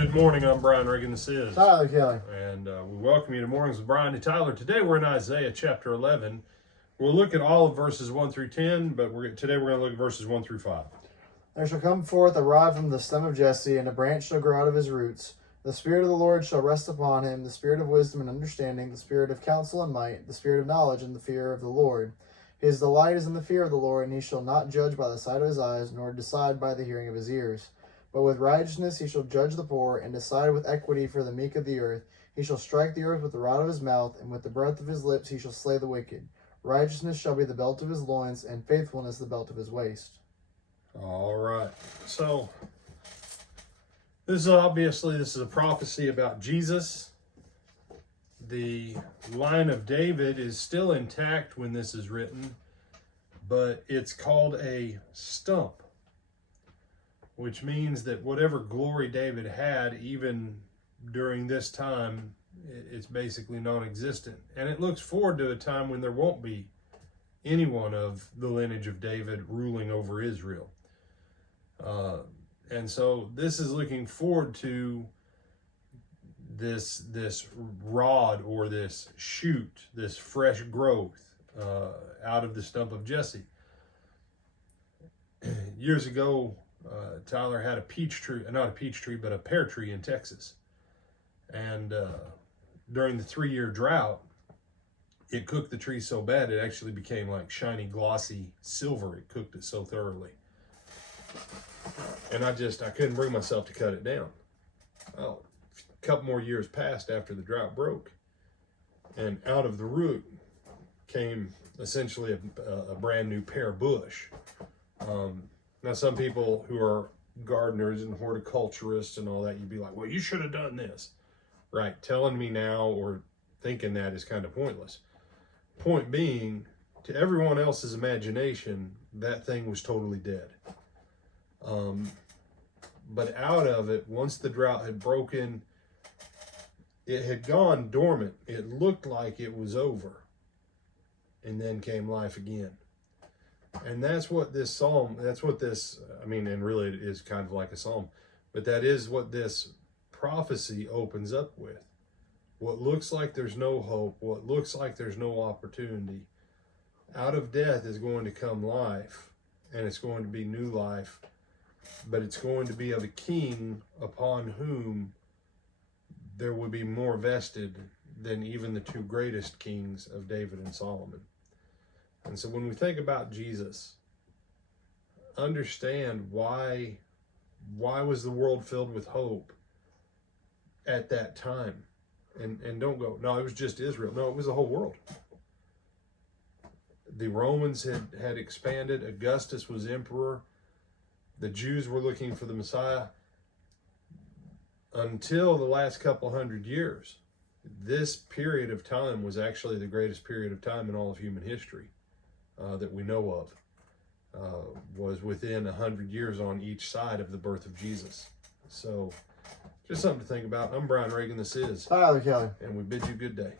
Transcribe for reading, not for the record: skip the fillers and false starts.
Good morning, I'm Brian Reagan, this is Tyler Kelly. And we welcome you to Mornings with Brian and Tyler. Today we're in Isaiah chapter 11. We'll look at all of verses 1 through 10, but today we're going to look at verses 1 through 5. There shall come forth a rod from the stem of Jesse, and a branch shall grow out of his roots. The Spirit of the Lord shall rest upon him, the Spirit of wisdom and understanding, the Spirit of counsel and might, the Spirit of knowledge and the fear of the Lord. His delight is in the fear of the Lord, and he shall not judge by the sight of his eyes, nor decide by the hearing of his ears. But with righteousness he shall judge the poor, and decide with equity for the meek of the earth. He shall strike the earth with the rod of his mouth, and with the breath of his lips he shall slay the wicked. Righteousness shall be the belt of his loins, and faithfulness the belt of his waist. All right. So, this is a prophecy about Jesus. The line of David is still intact when this is written, but it's called a stump, which means that whatever glory David had, even during this time, it's basically non-existent. And it looks forward to a time when there won't be anyone of the lineage of David ruling over Israel. And so this is looking forward to this rod or this shoot, this fresh growth out of the stump of Jesse. Years ago, Tyler had a pear tree in Texas. And during the 3-year drought, it cooked the tree so bad it actually became like shiny, glossy silver. It cooked it so thoroughly. And I couldn't bring myself to cut it down. Well, a couple more years passed after the drought broke, and out of the root came essentially a brand new pear bush. Now, some people who are gardeners and horticulturists and all that, you'd be like, well, you should have done this. Right, telling me now or thinking that is kind of pointless. Point being, to everyone else's imagination, that thing was totally dead. But out of it, once the drought had broken, it had gone dormant. It looked like it was over. And then came life again. And that's what this psalm, and really it is kind of like a psalm, but that is what this prophecy opens up with. What looks like there's no hope, what looks like there's no opportunity, out of death is going to come life, and it's going to be new life, but it's going to be of a king upon whom there will be more vested than even the two greatest kings of David and Solomon. And so when we think about Jesus, understand why was the world filled with hope at that time? And don't go, no, it was just Israel. No, it was the whole world. The Romans had expanded. Augustus was emperor. The Jews were looking for the Messiah. Until the last couple hundred years, this period of time was actually the greatest period of time in all of human history. That we know of, was within 100 years on each side of the birth of Jesus. So, just something to think about. I'm Brian Reagan, this is Tyler Kelly. And we bid you good day.